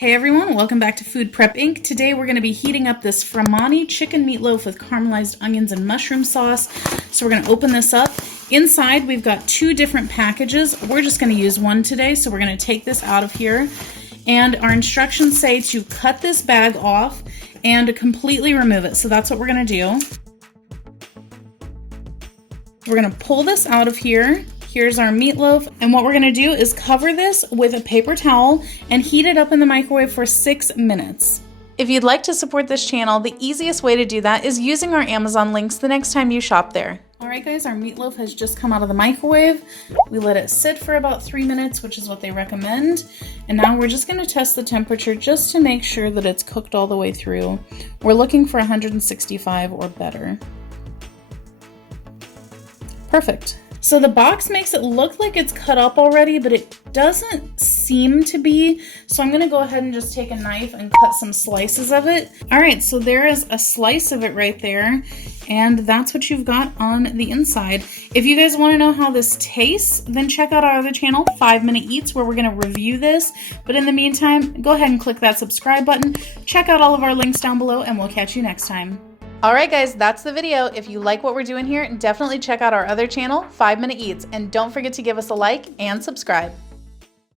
Hey everyone, welcome back to Food Prep Inc. Today we're going to be heating up this Fra'Mani Chicken Meatloaf with caramelized onions and mushroom sauce. So we're going to open this up. Inside we've got two different packages. We're just going to use one today, so we're going to take this out of here. And our instructions say to cut this bag off and completely remove it. So that's what we're going to do. We're going to pull this out of here. Here's our meatloaf, and what we're gonna do is cover this with a paper towel and heat it up in the microwave for 6 minutes. If you'd like to support this channel, the easiest way to do that is using our Amazon links the next time you shop there. Alright guys, our meatloaf has just come out of the microwave. We let it sit for about 3 minutes, which is what they recommend. And now we're just gonna test the temperature just to make sure that it's cooked all the way through. We're looking for 165 or better. Perfect. So the box makes it look like it's cut up already, but it doesn't seem to be. So I'm gonna go ahead and just take a knife and cut some slices of it. All right, so there is a slice of it right there, and that's what you've got on the inside. If you guys wanna know how this tastes, then check out our other channel, 5 Minute Eats, where we're gonna review this. But in the meantime, go ahead and click that subscribe button. Check out all of our links down below, and we'll catch you next time. Alright guys, that's the video. If you like what we're doing here, definitely check out our other channel, 5 Minute Eats, and don't forget to give us a like and subscribe.